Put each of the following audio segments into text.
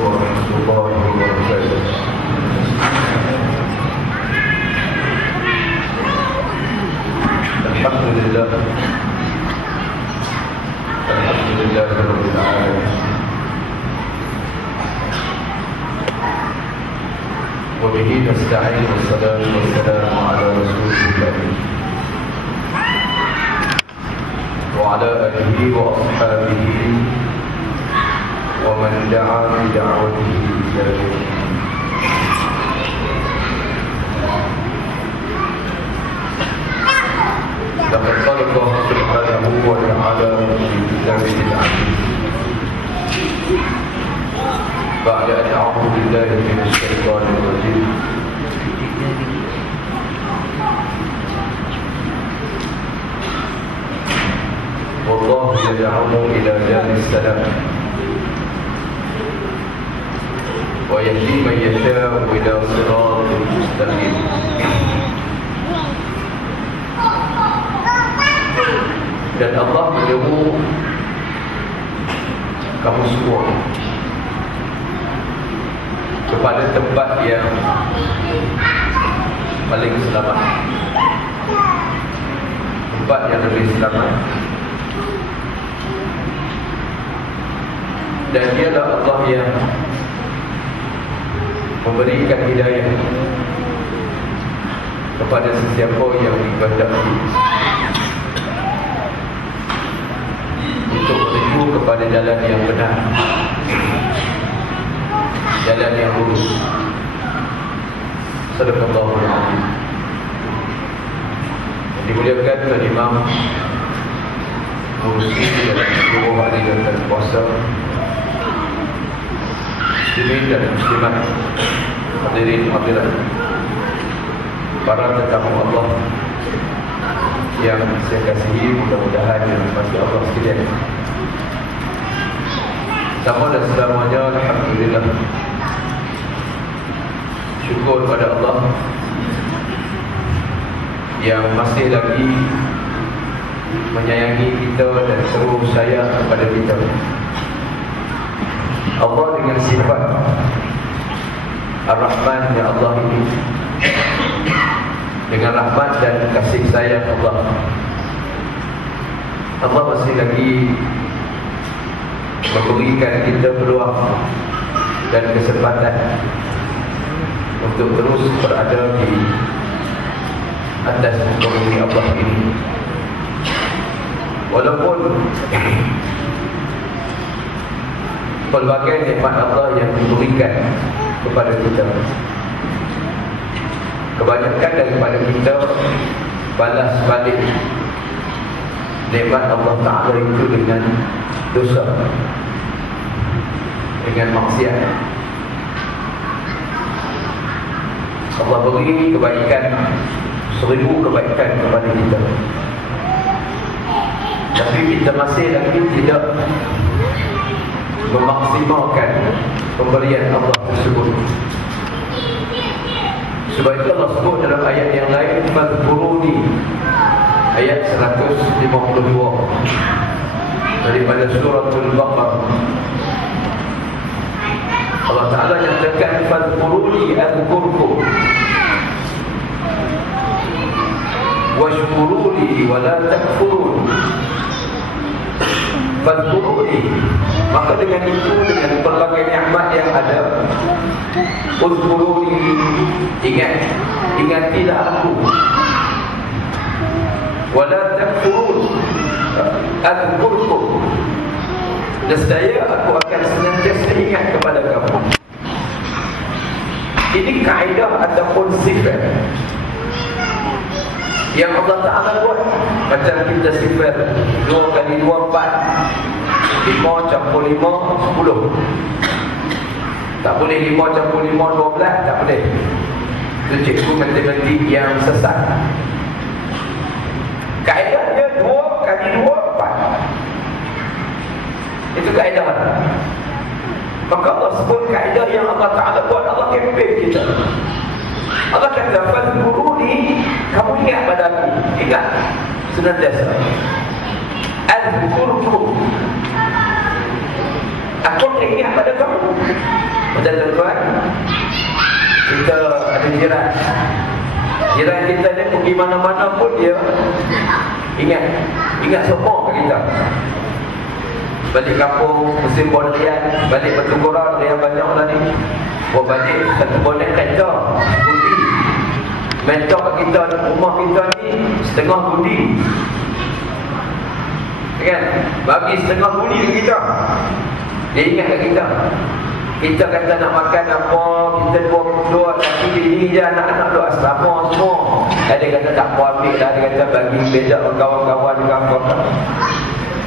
warahmatullahi wabarakatuh. Alhamdulillah Rabbil alamin. Wa bihi nasta'in wassalamu wassalamu ala rasulillah wa ala alihi wa ashabihi wa man da'a bi da'watihi ila yaumil din. Laqad qala Allah subhanahu wa ta'ala fi kitabihi al-'aziz ba'da an a'udzu billahi minasy syaithanir rajim. Wallahu yad'u ila daris salam wa yahdi man yasha'u ila siratal mustaqim. Dan Allah menyeru kamu semua kepada tempat yang paling selamat, tempat yang lebih selamat. Dan dialah Allah yang memberikan hidayah kepada sesiapa yang dikehendaki untuk menuju kepada jalan yang benar, jalan yang lurus. Sadaqallahul azim. Dimuliakan oleh Imam Mursi dalam seluruh hari dan puasa, muslimin dan muslimat, hadirin hadirat, para tetamu Allah yang saya kasihi, mudah-mudahan dirahmati Allah sekalian. Sama dan selamanya, alhamdulillah, syukur pada Allah yang masih lagi menyayangi kita dan terus sayang kepada kita. Allah dengan sifat Ar-Rahman ya Allah ini, dengan rahmat dan kasih sayang Allah masih lagi memberikan kita peluang dan kesempatan untuk terus berada di atas muka bumi Allah ini. Walaupun pelbagai nikmat Allah yang diberikan kepada kita, kebanyakan daripada kita balas balik nikmat Allah Ta'ala itu dengan dosa, dengan maksiat. Allah beri kebaikan, 1000 kebaikan kepada kita, tapi kita masih lagi tidak memaksimalkan pemberian Allah tersebut. Sebab itu Allah sebut dalam ayat yang lain, Fadhkuruni, ayat 152 daripada suratul Baqarah. Allah Ta'ala nyatakan, Fadhkuruni adhkurkum washkuruni wala takfurun. Fadhkuruni, maka dengan itu, dengan berbagai nikmat yang ada, Udhkuruni, ingatilah aku. Wala takfurun, adhkurkum, nescaya aku akan senantiasa ingat kepada kamu. Ini kaedah ataupun sifat yang Allah Ta'ala buat. Macam kita sifat 2 kali 2, 4, 5 campur 5, 10. Tak boleh 5 campur 5, 12. Tak boleh. Itu cikgu matematik yang sesat. Kaedahnya 2 kali 2, 4. Itu kaedah. Maka Allah sebut kaedah yang Allah Ta'ala buat. Allah kempen kita. Allah kata, Fadhkuruni, kamu ingat pada aku. Ingat senantiasa. Adhkurkum, aku akan ingat pada kamu. Dan tuan-tuan, kita ada jiran. Jiran kita ni pergi mana-mana pun dia ingat semua ke kita. Balik kampung, musim bonrian, balik Batu Korang, dia banyak lah ni. Balik satu bonek kereta, budi. Mentor kat kita, rumah kita ni setengah budi. Kan? Bagi setengah budi ke kita. Dia ingat kat kita. Kita kata nak makan apa, kita dua tapi bini je anak-anak dua asrama semua. Dia kata tak apa ambil lah, dia kata bagi beza kawan-kawan dengan apa.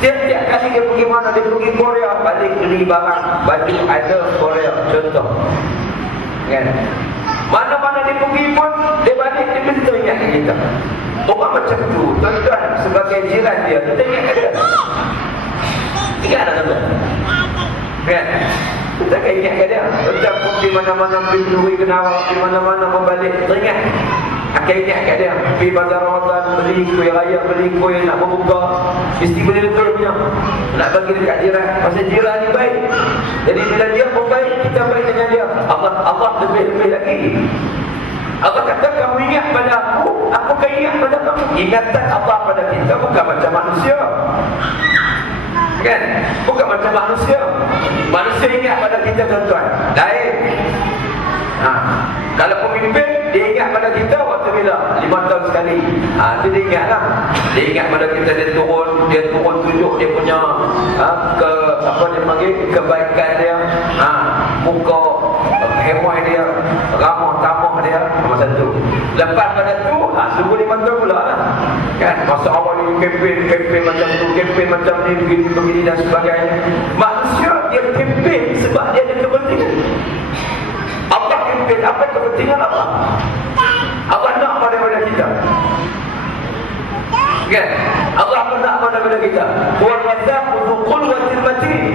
Tiap-tiap kali dia pergi mana, dia pergi Korea, balik beli barang, baju ada Korea, contoh. Kan? Mana-mana dia pergi pun, dia balik, dia mesti ingat kat kita. Orang macam tu, tuan-tuan sebagai jiran dia, kita ingat kat dia. Ingat tak tuan-tuan? Kan? Kita akan ingat kat dia. Macam pun di mana-mana pergi Nuri Kenawal, di mana-mana membalik, teringat. Akan ingat kat dia. Pergi bazar Ramadan, beli kuih raya, beli kuih nak berbuka, mesti beli betul punya. Nak bagi dekat jiran. Pasal jiran ni baik. Jadi bila dia pun baik, kita baik dengan dia. Allah lebih-lebih lagi. Allah kata, kamu ingat pada aku akan ingat pada kamu. Ingatan Allah pada kita bukan macam manusia. Kan? Bukan macam manusia. Manusia ingat pada kita, tuan-tuan. Lain. Kalau pemimpin, dia ingat pada kita waktu bila? 5 tahun sekali. Itu dia ingat lah. Dia ingat pada kita, dia turun tunjuk dia punya apa dia panggil, kebaikan dia, muka hemai dia, ramah tamah dia, masa tu. Lepas pada tu, tunggu 5 tahun pula lah. Kan? Masa awal ni kempen macam tu, kempen macam ni, begini dan sebagainya. Manusia dia kempen sebab dia ada kepentingan. Allah kempen apa kepentingan Allah? Allah nak apa daripada kita? Kan? Allah nak apa daripada kita? Huwal razzaqu dzul quwwatil matin.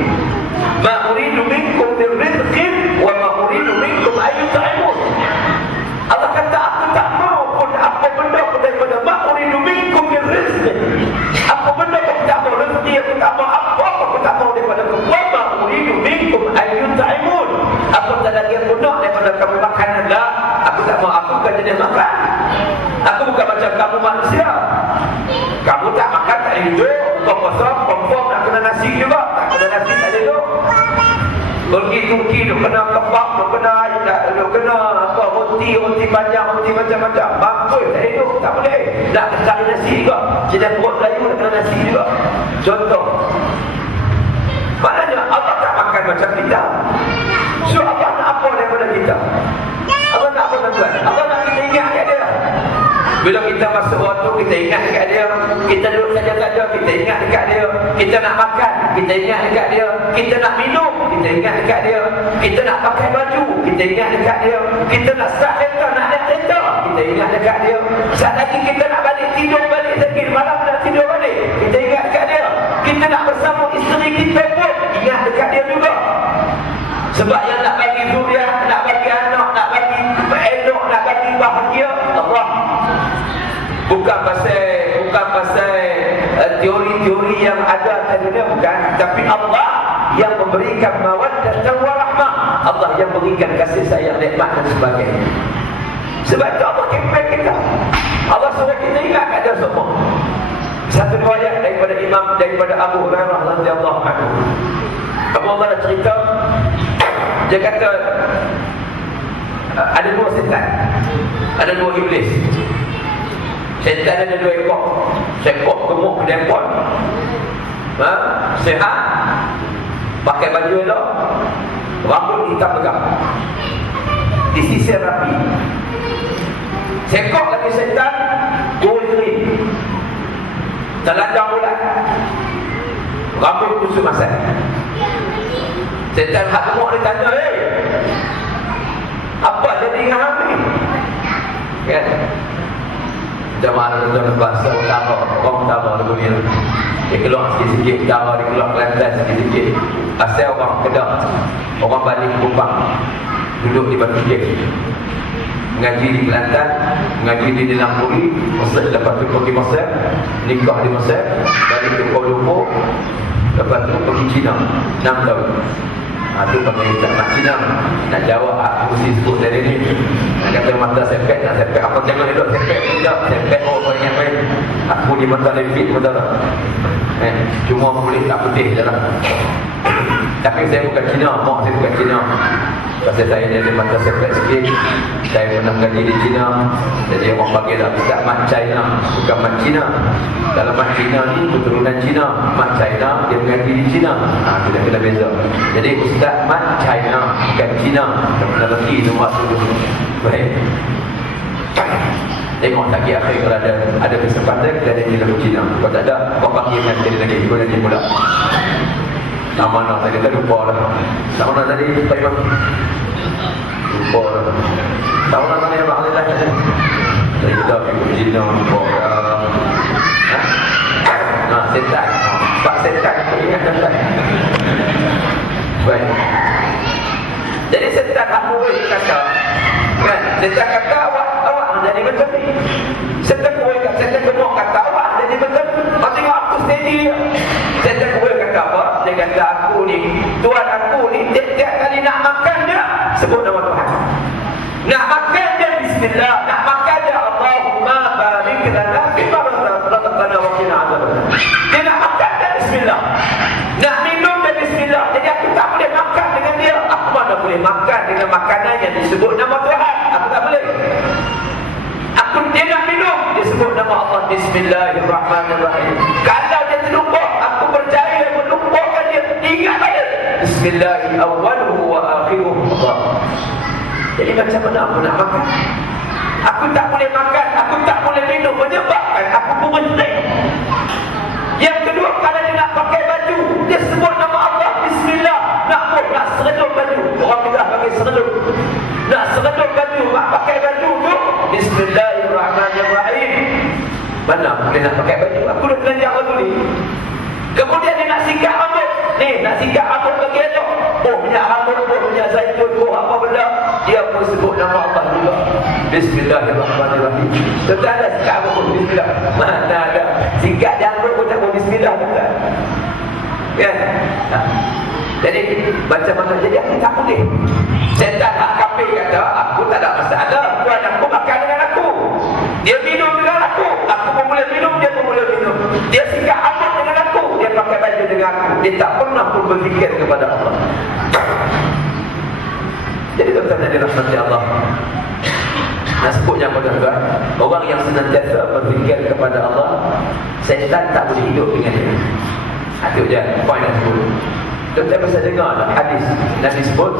Ma uridu minkum min rizqin wa ma uridu minkum an yut'imun. Allah kata, aku tak mau pun apa benda pun daripada ma uridu minkum min rizqin. Apa benda pun tak mau rezeki, aku tak mau apa aku tak mau daripada kamu. Wa ma uridu minkum an yut'imun. Apa tak lagi aku nak daripada kamu makanan lah. Aku tak mau, aku bukan jenis makan. Aku bukan macam kamu manusia. Kamu tak makan tak boleh hidup. Kau kosong, confirm nak kena nasi juga. Tak kena nasi tak boleh hidup. Pergi Turki tu kena kebab, tu kena apa, roti panjang, roti macam-macam. Bagus tak hidup, tak boleh. Nak cari nasi juga. Jadi perut Melayu nak kena nasi juga. Contoh. Maknanya Allah tak makan macam kita. So Allah nak apa daripada kita? Allah nak apa tuan-tuan? Allah nak kita ingat kat dia. Bila kita masuk waktu, kita ingat dekat dia. Kita duduk saja-saja, kita ingat dekat dia. Kita nak makan, kita ingat dekat dia. Kita nak minum, kita ingat dekat dia. Kita nak pakai baju, kita ingat dekat dia. Kita nak start kereta, nak naik kereta, kita ingat dekat dia. Saat lagi kita nak balik tidur, balik sakit malam nak tidur balik, kita ingat dekat dia. Kita nak bersama isteri kita pun ingat dekat dia juga. Sebab yang nak bagi zuriat, nak bagi anak, nak bagi elok, nak bagi bahagia Allah. Bukan pasal teori-teori yang ada tadi, bukan. Tapi Allah yang memberikan mawaddah dan warahmah. Allah yang memberikan kasih sayang, nikmat dan sebagainya. Sebab itu Allah kempen kita. Allah suruh kita ingat kat dia semua. Satu riwayat daripada Abu Hurairah radhiyallahu anhu. Abu Hurairah cerita, dia kata ada 2 setan, ada 2 iblis. Setan ada 2 ekor. Seekor gemuk kedempon, sehat, pakai baju elok, rambut hitam tegap, disisir rapi. Seekor lagi setan, gold-green, telanjang bulat, rambut kusut masal. Setan hak gemuk dia tanya, apa jadi dengan hang ni? Kan? Jemaah tuan-tuan bahasa utama, orang utama dunia. Dia keluar sikit-sikit utama, dia keluar Kelantan sikit-sikit. Asal orang Kedah, orang balik Kupang, duduk di Batu Kek, mengaji di Kelantan, mengaji di Nilampuri, Mesir, lepas tu pergi Mesir, nikah di Mesir, balik ke Kuala Lumpur, lepas tu pergi China 6 tahun. Itu panggil tak nak Cina. Nak jawab aku mesti sebut dari ni. Nak kata mata sepek, nak sepek apa jangan duduk sepek. Tidak, sepek kau ingat baik. Aku di mata lebih betul tak? Cuma kulit tak putih je lah. Tapi saya bukan Cina, mak saya bukan Cina. Pasal saya ni ada mata sepek sikit. Saya pernah mengaji di Cina. Jadi orang panggil lah Ustaz Mat China, bukan Mat Cina. Dalam Mat Cina ni keturunan Cina. Mat China dia mengaji di Cina. Sudah kena beza. Jadi Ustaz Mat China, bukan Cina. Tak pernah lagi tu maksud tu. Baik. Tengok tak kira akhir kalau ada kesempatan kita ada di dalam Cina. Kalau tak ada, kau panggil dengan dia lagi. Kau nanti pula. Tak mana tadi, kita lupa lah. Tak mana tadi, Pak Imam? Lupa lah. Tak mana tadi yang bakal dah tadi? Tadi kita pergi Cina, lupa lah. Setan. Pak setan, ingat tak? Baik. Jadi setan aku boleh kata, kan? Setan kata awak jadi macam ni. Setan boleh kata, setan gemuk kata awak jadi macam ni. Kau tengok aku steady. Setan boleh kata apa? Dia kata aku ni, Tuhan aku ni, tiap-tiap kali nak makan dia, sebut nama Tuhan. Nak makan dia bismillah, nak makan dia Allahumma barik lana fima razaqtana wa qina adzabannar. Dia nak makan dia bismillah. Nak minum dia bismillah. Jadi aku tak boleh makan dengan dia. Aku mana boleh makan dengan makanan yang disebut nama Tuhan. Aku tak boleh. Dia nak minum, dia sebut nama Allah bismillahirrahmanirrahim. Kalau dia terlupa, aku percaya melupakan dia. Ingat saja bismillahirrahmanirrahim awwaluhu wa akhiruhu Allah. Jadi macam mana aku nak makan? Aku tak boleh makan, aku tak boleh minum, menyebabkan aku berhenti. Yang kedua, kalau dia nak pakai baju, dia sebut nama Allah bismillah. Nak seredup baju. Orang kita panggil seredup. Nak seredup baju, nak pakai baju tu bismillahirrahmanirrahim. Mana boleh nak pakai baju? Aku dah belajar lagu ni. Kemudian dia nak sikat rambut. Ni, nak sikat rambut bagi elok. Minyak rambut, minyak zaitun, apa benda. Dia pun sebut nama Allah juga. Bismillahirrahmanirrahim. Tetap ada sikat rambut bismillah. Mana ada. Sikat janggut pun tak boleh bismillah. Kan? Jadi macam mana? Jadi aku tak boleh. Setan hak kafir kata aku tak ada masalah. Tuhan aku makan dengan aku. Dia minum dengan aku. Aku pun boleh minum, dia pun boleh minum. Dia sikat rambut dengan aku. Dia pakai baju dengan aku. Dia tak pernah pun berfikir kepada Allah. Jadi tuan-tuan yang dirahmati Allah, nak sebutnya tuan-tuan, orang yang senantiasa berfikir kepada Allah, setan tak boleh hidup dengan dia. Itu je poin yang sebut. Tuan-tuan bisa dengar tak hadis Nabi sebut,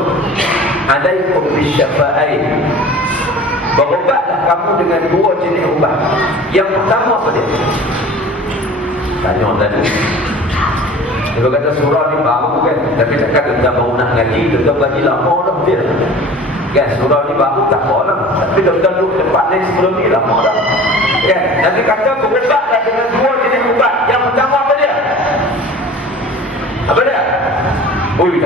alaikum bisyafa'ain, berubatlah kamu dengan dua jenis ubat. Yang pertama apa dia? Tanya tadi. Dia kata surah ni baru kan, tapi cakap tuan-tuan baru nak ngaji, tuan-tuan ngaji lama dah dia. Kan surah ni baru tak apa lah, tapi tuan-tuan duduk tempat lain sebelum ni lama dah. Kan Nabi kata berubatlah dengan dua jenis ubat. Yang pertama apa dia? Apa dia?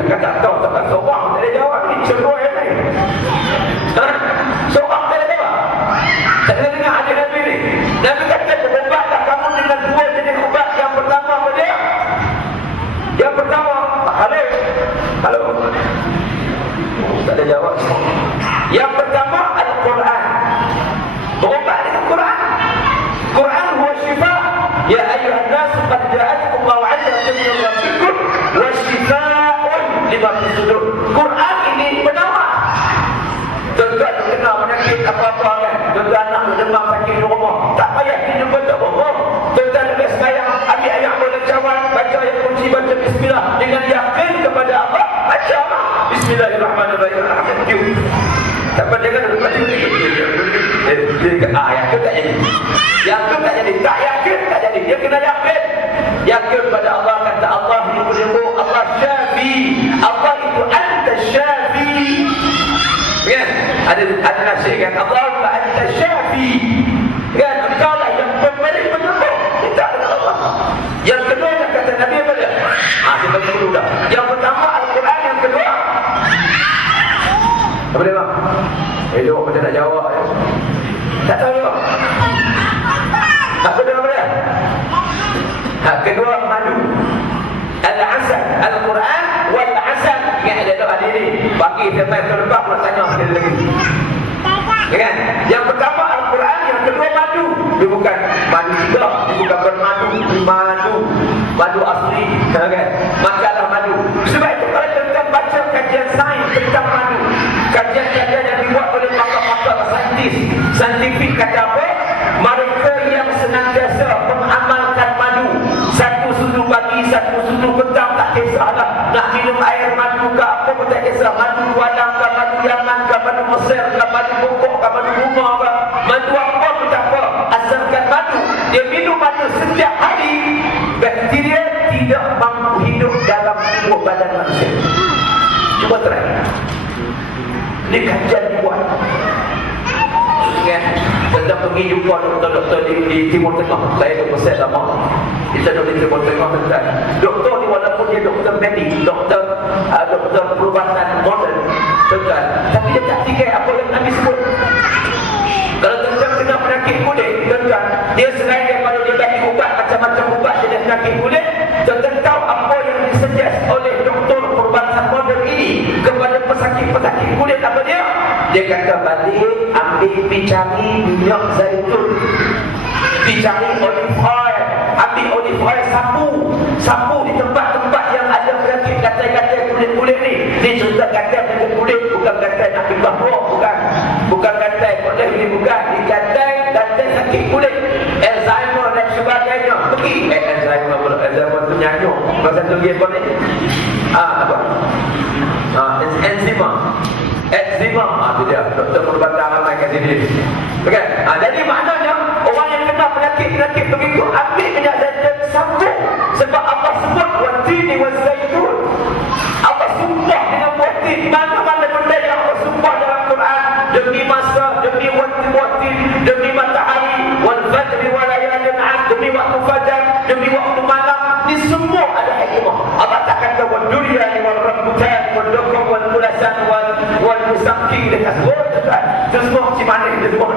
Dah tak tahu, tak seorang tak ada jawab ni, semua yang lain. Seorang tak ada jawab. Tak ada dengar hadis Nabi ni. Nabi kata berubatlah kamu dengan dua jenis ubat. Yang pertama apa dia? Yang pertama, halo. Tak ada jawab. Yang pertama Al-Quran. Berubat dengan Quran. Quran huwa syifa. Ya ayyuhan nas qad ja'atkum maw'izatun min rabbikum wa shifaa'un lima fis sudur. Quran ini penawar. Tuan-tuan kena penyakit apa-apa kan? Tuan-tuan nak demam sakit di rumah, tak payah minum betul bohong. Tuan-tuan lepas sembahyang, ambil ayat bercawan, baca ayat kunci, baca bismillah dengan yakin kepada Allah. Baca bismillahirrahmanirrahim. Tak apa jangan baca ayat tu tak jadi. Yang tu tak jadi, tak yakin tak jadi. Dia kena yakin. Yakin pada Allah, kata Allah ni penyembuh, Allah syafi. Allah itu anta syafi. Kan? Ada nasihat kan, Allahumma anta syafi. Kan? Engkau lah yang pemberi penyembuh. Kita kata Allah. Yang kedua yang kata Nabi apa dia? Kita dulu dah. Yang pertama Al-Quran, yang kedua apa dia bang? Elok macam nak jawab ya? Tak tahu juga. Apa dia apa dia? Kedua madu. Al-asal. Al-Quran wal-asal. Ingat ada Bagi sampai terlepas nak tanya sekali lagi. Kan? Yang pertama Al-Quran, yang kedua madu. Dia bukan madu juga, dia bukan bermadu, madu asli. Kan? Makalah madu. Sebab itu kalau kita baca kajian sains tentang madu, kajian-kajian yang dibuat oleh pakar-pakar saintifik kata apa? Mereka yang senantiasa mengamalkan madu, satu sudu pagi, satu sudu petang, tak kisahlah nak minum air madu ke apa pun tak kisah, madu walang ke, madu Yaman ke, madu Mesir ke, madu pokok ke, madu bunga ke, madu apa pun tak apa, asalkan madu. Dia minum madu setiap hari, bakteria tidak mampu hidup dalam tubuh badan manusia. Cuba try. Ini kajian dibuat. Kan? Kita pergi jumpa doktor-doktor di Timur Tengah. Saya duduk besar lama. Kita duduk di Timur Tengah tuan. Doktor ni walaupun dia doktor medik, doktor perubatan moden, tuan, tapi dia tak fikir apa yang Nabi sebut. Kalau tuan kena penyakit kulit, tuan, dia selain daripada dia bagi ubat macam-macam ubat jenis penyakit kulit, tuan tahu apa yang disuggest oleh doktor perubatan moden ini kepada pesakit-pesakit kulit apa dia? Dia kata balik pergi cari minyak zaitun, pergi cari olive oil, ambil olive oil, sapu di tempat-tempat yang ada penyakit gatal-gatal kulit-kulit ni. Ni cerita gatal kulit, bukan gatal nak pindah roh, bukan gatal kulit ni, bukan di gatal sakit kulit, Alzheimer dan sebagainya. Pergi Alzheimer tu nyanyuk. Masa tu dia apa ni? Eczema. Itu dia doktor perubatan ramai kat sini. Okey. Jadi maknanya orang yang kena penyakit begitu ambil minyak zaitun, sambung. Sebab apa sebut watini wa zaitun. Apa sumpah dengan watin? Mana-mana benda yang Allah sumpah dalam Quran, demi masa, demi watin, demi matahari, wal fajri wa layalin 'ashr, demi waktu fajar, demi waktu malam. Ini semua ada hikmah. Allah tak kata wal duryani wal rambutan wal dokong wal kulasan wal musangking dekat semua. Itu semua macam mana itu semua.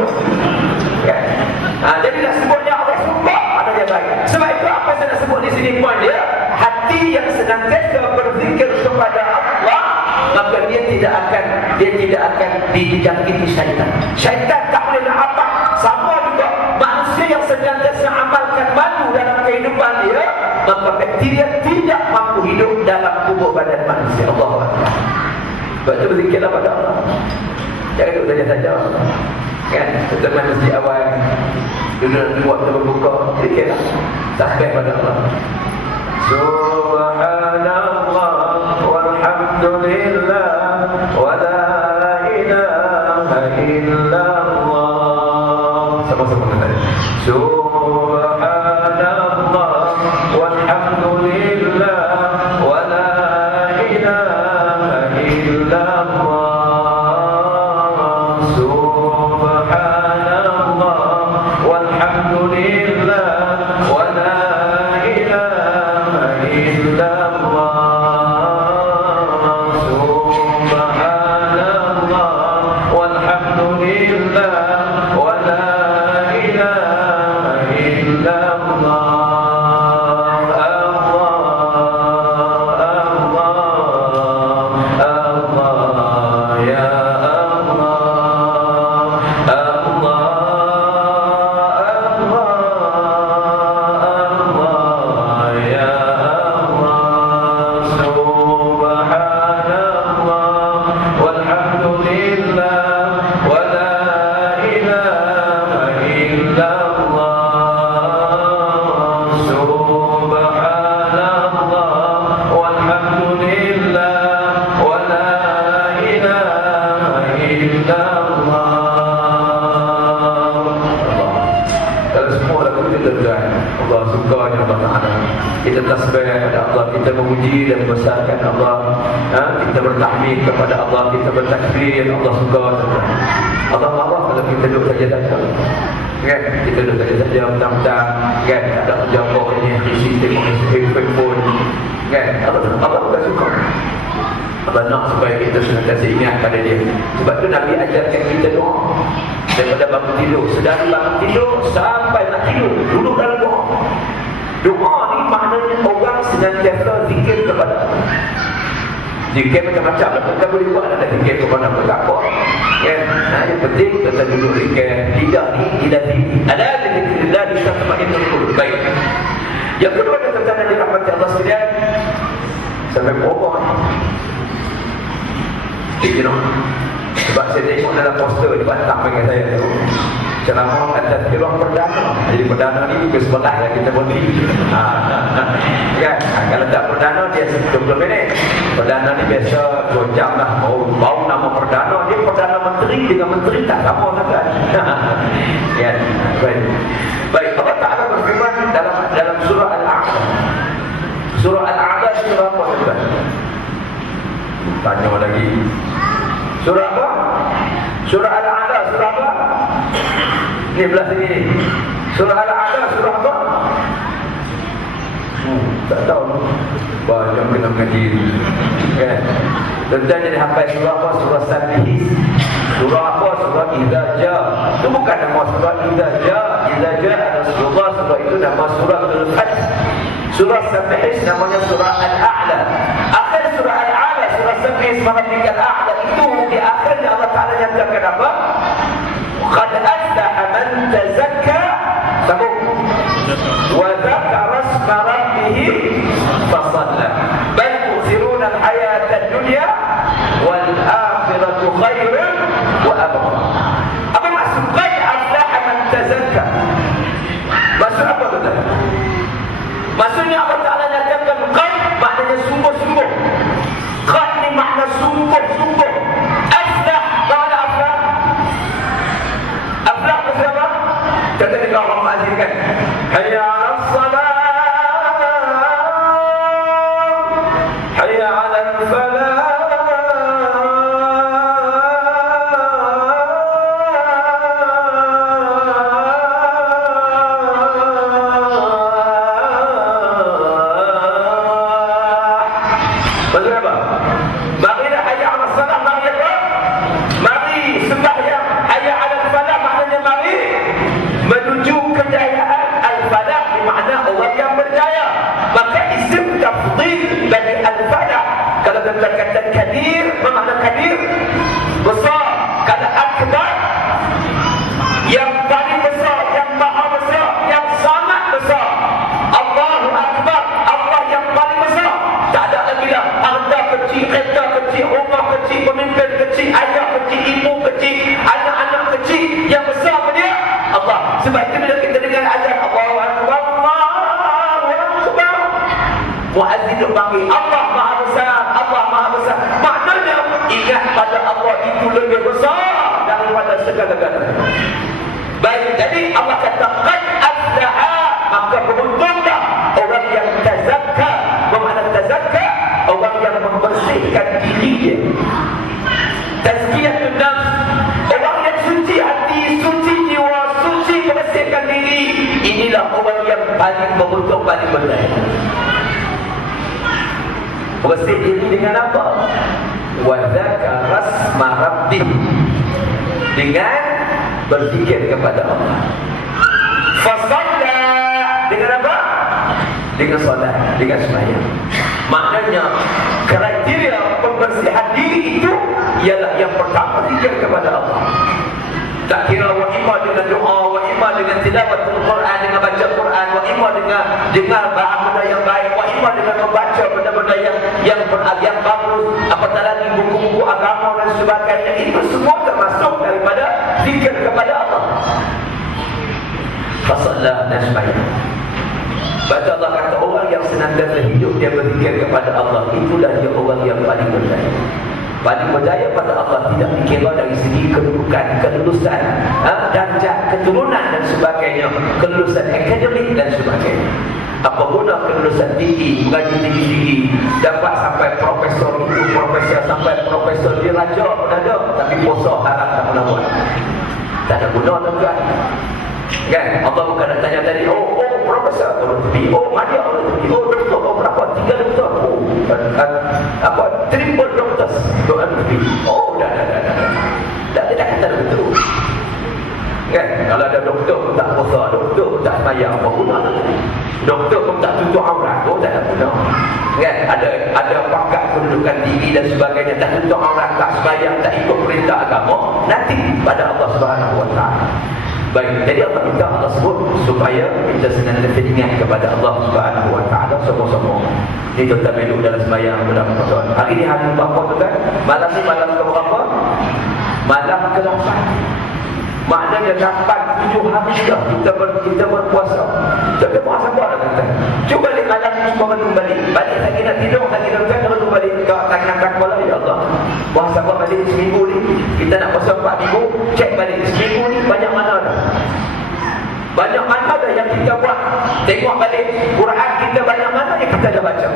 Jadi nak sebutnya Allah sumpah, ada yang baik. Sebab itu apa saya nak sebut di sini poin dia, hati yang senantiasa berzikir kepada Allah, maka dia tidak akan dijangkiti syaitan. Syaitan tak boleh nak apa. Sama juga manusia yang senantiasa amalkan madu dalam kehidupan dia, maka bakteria tidak mampu hidup dalam tubuh badan manusia. Allahu Akbar. Sebab itu berzikirlah pada Allah. Jangan duduk saja-saja. Kan? Teman masjid awal duduk waktu berbuka, zikirlah. Tasbih pada Allah. Subhanallah walhamdulillah wa la ilaha illallah. Sama-sama kata. Subhanallah walhamdulillah wa la ilaha illallah. Kita tasbih kepada Allah, kita memuji dan membesarkan Allah, kita bertahmid kepada Allah, kita bertakbir. Allah suka. Allah marah kalau kita duduk saja-saja. Kan? Kita duduk saja-saja petang-petang, kan? Tak ada kerja apa ni, isi tengok handphone, kan? Allah bukan suka. Allah nak supaya kita senantiasa ingat pada dia. Sebab tu Nabi ajarkan kita doa daripada bangun tidur. Sedari bangun tidur sampai nak tidur, duduk dalam doa. Doa ni maknanya orang senantiasa zikir kepada Allah. Zikir macam-macam lah. Kita boleh buat ada zikir kepada apa. Kan? Yang penting kita duduk zikir. Tidak ni, tidak ni. Ada zikir di tempat itu dulu. Baik. Yang kedua tentang yang dirahmati Allah sekalian. Sampai berapa? Sebab saya tengok dalam poster di Batam dengan saya tu, ceramah atas keluar perdana. Jadi perdana ni ke sebelah yang kita beri. Kan? Kalau tak perdana dia 20 minit. Perdana ni biasa 2 jam lah. Bau nama perdana, dia perdana menteri dengan menteri tak sama kan? Ya, baik. Baik, Allah Ta'ala berfirman dalam surah Al-A'la. Surah Al-A'la surah apa tuan? Tanya lagi. Surah apa? Surah Al-A'la surah apa? Ni belah sini ni. Surah Al-A'la surah apa? Tak tahu. Banyak kena mengaji. Kan? Tentang jadi hafal surah apa? Surah Sabihis. Surah apa? Surah Idza Ja. Itu bukan nama surah Idza Ja. Idza Ja adalah surah itu nama surah Al-Fath. Surah Sabihis namanya surah Al-A'la. Akhir surah Al-A'la, surah Sabihis Rabbikal A'la itu di akhirnya Allah Ta'ala nyatakan apa? Qad aflaha man tazakka. Sambung. Wa dzakara isma rabbih fasalla. Bal tu'thiruna al-hayata ad-dunya wal akhiratu khairun wa abqa. Apa maksud qad aflaha man tazakka? Maksud apa tu? Maksudnya Allah Ta'ala nyatakan qad maknanya sungguh-sungguh. Qad ni makna sungguh-sungguh. Aflah, mana aflah? Aflah itu apa? Kata kita Allah ma'azirkan. Hayya 'alas salat. Hayya 'alal falah. Kata kadir, bermakna kadir besar. Kata akbar, yang paling besar, yang maha besar, yang sangat besar. Allahu Akbar, Allah yang paling besar. Tak ada lagi lah harta kecil, kereta kecil, rumah kecil, pemimpin kecil, ayah kecil, ibu kecil, anak-anak kecil. Yang besar apa dia? Allah. Sebab itu bila kita dengar azan Allahu Akbar, Allahu Akbar, muazzin duk panggil Allah Maha Besar, Allah Maha Besar. Maknanya ingat pada Allah itu lebih besar daripada segala-galanya. Baik, jadi Allah kata qad aflaha, maka beruntunglah orang yang tazakka. Bermakna tazakka, orang yang membersihkan dirinya. Tazkiyatun nafs, orang yang suci hati, suci jiwa, suci membersihkan diri. Inilah orang yang paling beruntung, paling berdaya. Bersih diri dengan apa? Wa dzakara isma rabbih, dengan berzikir kepada Allah. Fasalla, dengan apa? Dengan solat, dengan sembahyang. Maknanya kriteria pembersihan diri itu ialah yang pertama zikir kepada Allah. Tak kira wa imma dengan doa, wa imma dengan tilawatul Quran, dengan baca Quran, wa imma dengan dengar benda yang baik, wa imma dengan membaca benda-benda yang bagus, apatah lagi buku-buku agama dan sebagainya. Itu semua termasuk daripada zikir kepada Allah. Fasallah dan sembahyang. Baca Allah kata orang yang senantiasa hidup dia berzikir kepada Allah, itulah dia orang yang paling berdaya. Paling berdaya pada Allah tidak dikira dari segi kedudukan, kelulusan, darjah, keturunan dan sebagainya, kelulusan akademik dan sebagainya. Apa guna kelulusan tinggi, gaji tinggi-tinggi, dapat sampai profesor itu, profesor sampai profesor diraja pun ada, tapi puasa haram tak pernah buat. Tak ada guna tuan. Kan? Allah bukan nak tanya tadi, oh profesor orang tepi, oh hadiah orang tepi, oh doktor, oh berapa, 3 doktor, oh apa, triple doctors orang tepi, oh dah tak kata begitu. Kan? Kalau ada doktor pun tak puasa, doktor pun tak sembahyang, apa guna? Doktor pun tak tutup aurat, oh tak ada guna. Kan? Ada pangkat kedudukan tinggi dan sebagainya, tak tutup aurat, tak sembahyang, tak ikut perintah agama, nanti pada Allah Subhanahu Wa Taala. Baik, jadi Allah minta Allah sebut supaya kita senantiasa ingat kepada Allah Subhanahu Wa Taala semua-semua. Ini tetap duduk dalam sembahyang dalam Ramadan. Hari ni hari berapa tu kan? Malam ni malam ke berapa? Malam ke-8. Maknanya 8-7 hari dah kita berpuasa. Kita puasa apa dah kata? Cuba ni malam ni semua balik. Balik lagi nak tidur, lagi nak kan kalau balik kau tak nak kepala ya Allah. Puasa apa balik seminggu ni? Kita nak puasa 4 minggu, cek balik seminggu ni banyak mana dah? Banyak mana dah yang kita buat? Tengok balik Quran kita banyak mana yang kita dah baca?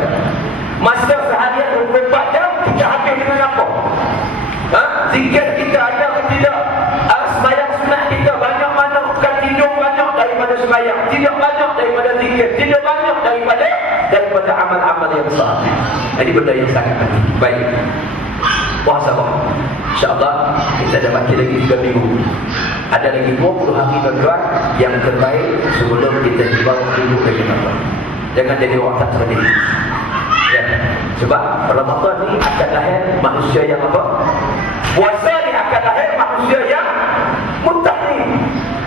Masa seharian 24 jam kita habis dengan apa? Zikir kita ada ke tidak? Sembahyang sunat kita banyak mana? Bukan tidur banyak daripada sembahyang, tidak banyak daripada zikir, tidak banyak daripada amal-amal yang besar. Jadi benda yang sangat penting. Baik, puasa apa? InsyaAllah kita dah baki lagi 3 minggu. Ada lagi 20 hari tuan-tuan yang terbaik sebelum kita dibawa hidup ke Ramadan. Jangan jadi orang tak sendiri. Ya, sebab Ramadan ni akan lahir manusia yang apa? Puasa ni akan lahir manusia yang muttaqi.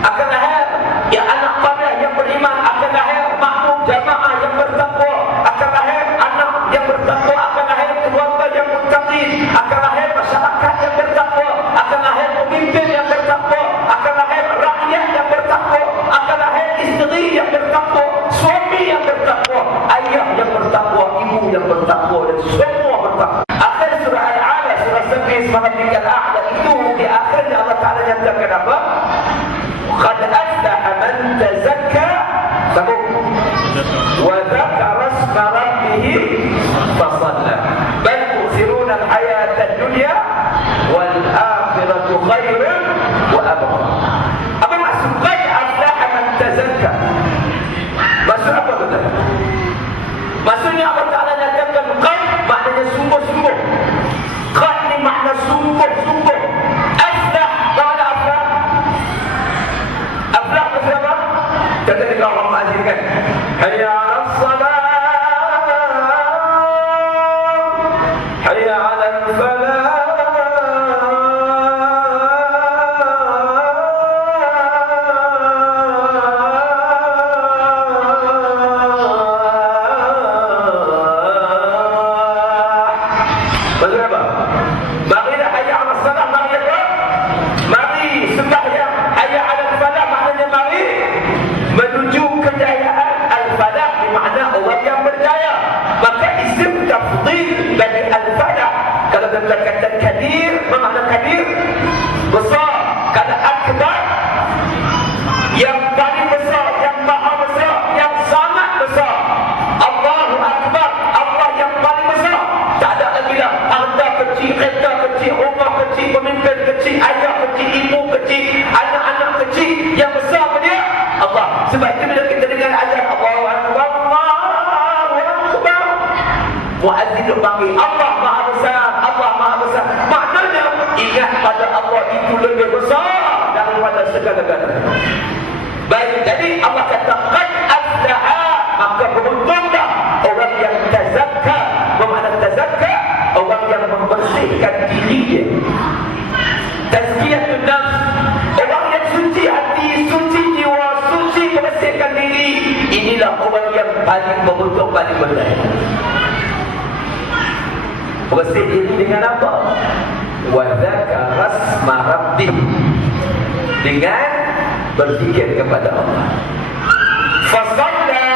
Akan lahir ya anak pandai yang beriman, akan lahir makmum jamaah yang bertakwa, akan lahir anak yang bertakwa, akan lahir keluarga yang muttaqi, akan lahir masyarakat yang bertakwa, akan lahir pemimpin yang bertakwa, akan lahir rakyat yang bertakwa, akan lahir isteri yang bertakwa, suami yang bertakwa, ayah yang bertakwa, ibu yang bertakwa, dan semua bertakwa. Akhir surah Al-A'la, surah Sabbi Rabbikal A'la, itu di akhirnya Allah Ta'ala nyatakan apa? Qad aflaha man tazakka wa dzakara isma rabbih fasalla bal tu'thiruna al-hayata ad-dunya wal akhiratu khairun wa abqa. Apa maksud qad aflaha man tazakka? Maksud apa betul? Maksudnya Allah Ta'ala nyatakan qad maknanya sungguh-sungguh. Qad ni makna sungguh-sungguh. Aflah makna aflah. Aflah maksud apa? Kata dia orang ma'azin kan, hayya 'alas salat, hayya 'alal falah. Maksud apa? Marilah hayya 'alas salat, mari apa? Mari sembahyang. Hayya 'alal falah maknanya mari menuju kejayaan. Al-falah bermakna orang yang berjaya. Maka isim tafdhil dari al-falah. Kalau kita kata kadir, bermakna kadir besar. Kalau akbar yang paling besar, yang maha besar, yang sangat besar. Allahu akbar, Allah yang paling besar. Tak ada lagi lah harta kecil, kereta kecil, rumah kecil, pemimpin kecil, ayah kecil, ibu kecil, anak-anak kecil. Yang besar apa dia? Allah. Sebab itu bila kita dengar azan Allahu akbar, Allahu akbar, muazzin duk panggil Allah maha besar, Allah maha besar. Maknanya ingat pada Allah itu lebih besar daripada segala-galanya. Baik, jadi Allah kata qad aflaha, maka beruntunglah orang yang tazakka. Bermakna tazakka, orang yang membersihkan dirinya. Tazkiyatun nafs, orang yang suci hati, suci jiwa, suci membersihkan diri. Inilah orang yang paling beruntung, paling berjaya. Bersih diri dengan apa? Wa dzakara isma rabbih, dengan berzikir kepada Allah. Fasalla,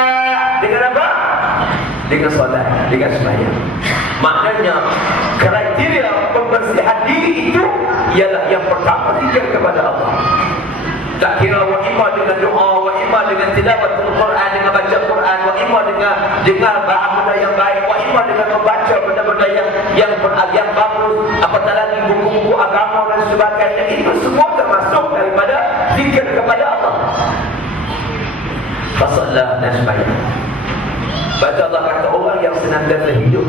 dengan apa? Dengan solat, dengan sembahyang. Maknanya kriteria pembersihan diri itu ialah yang pertama zikir kepada Allah. Tak kira wa imma dengan doa, wa imma dengan tilawatul Quran, dengan baca Quran, wa imma dengan dengar benda yang baik, wa imma dengan membaca benda-benda yang bagus, apatah lagi buku-buku agama dan sebagainya. Itu semua termasuk daripada zikir kepada Allah. Fasallah dan sembahyang. Baca Allah kata orang yang senantiasa hidup